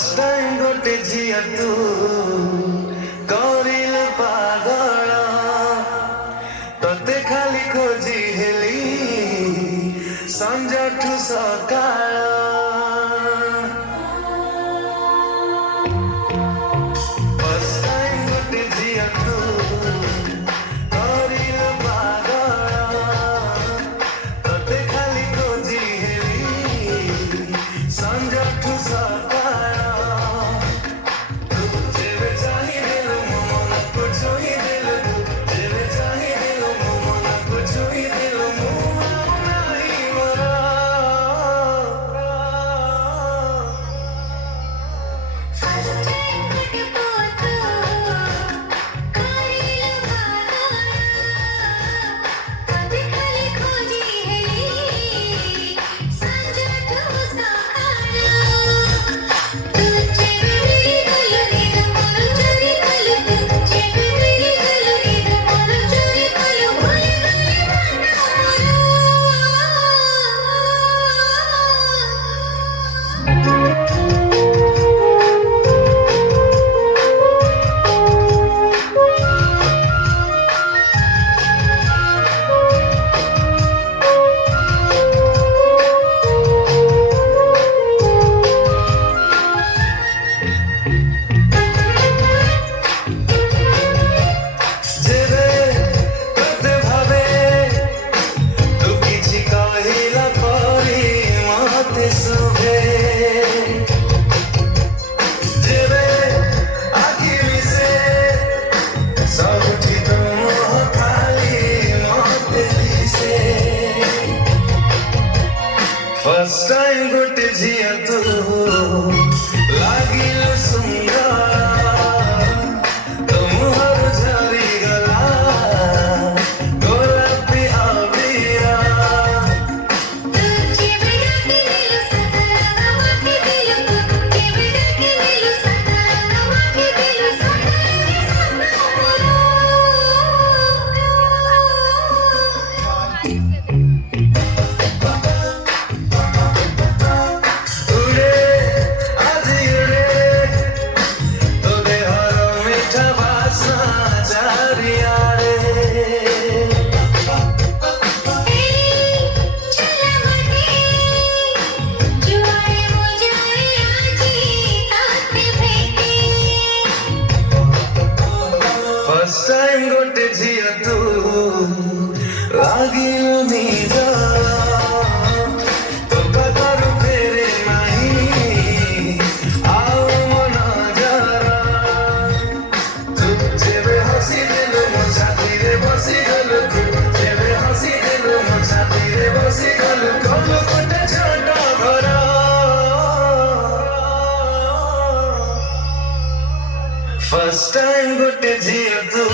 first time गोटे झिया तू करिल पागल तते खाली खोजी हेली संजठू सकाळ फर्स्ट टाइम गोटे झिया तू करिल पागल तते खाली खोजी हेली संजठू सकाळ फर्स्ट टाइम गोटे झिया तू लागिल सुंदर तुमहर झरी गला गोलापी आबिया तुझे बिना के दिल सदा गवा के दिल तुझे बिना के दिल सदा गवा के दिल सदा फर्स्ट टाइम गोटे झिया तू लागिल निजा तो कदर फेरे नहीं आओ मना जरा तू जेबे हंसी दिल मो छाती रे बसी गल तू जेबे हंसी दिल मो छाती रे बसी गल कल गोटे छोटा घर फर्स्ट टाइम गोटे झिया तू